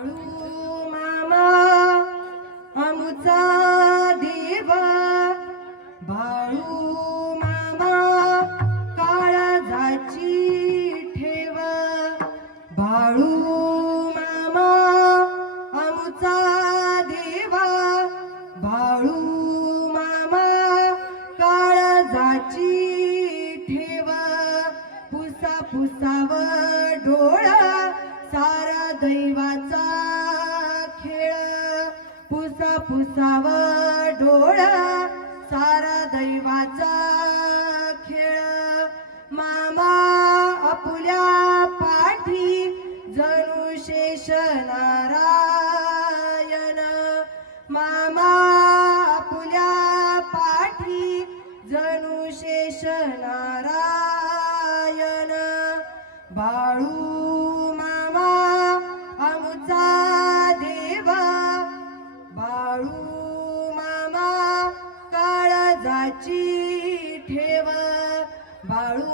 बाळू मामा आमचा देवा, बाळू मामा काळजाची ठेवा, बाळू मामा आमचा देवा, बाळू मामा काळजाची ठेवा, पुसा पुसावर डोळा सारा दैवाचा खेळ, पुसा पुसावर डोळा सारा दैवाचा खेळ, मामा आपुल्या पाठी जणू शेष नारायण, मामा आपुल्या पाठी जणू शेष नारायण, बाळू मामा आमचा देवा, बाळू मामा काळजाची ठेवा, बाळू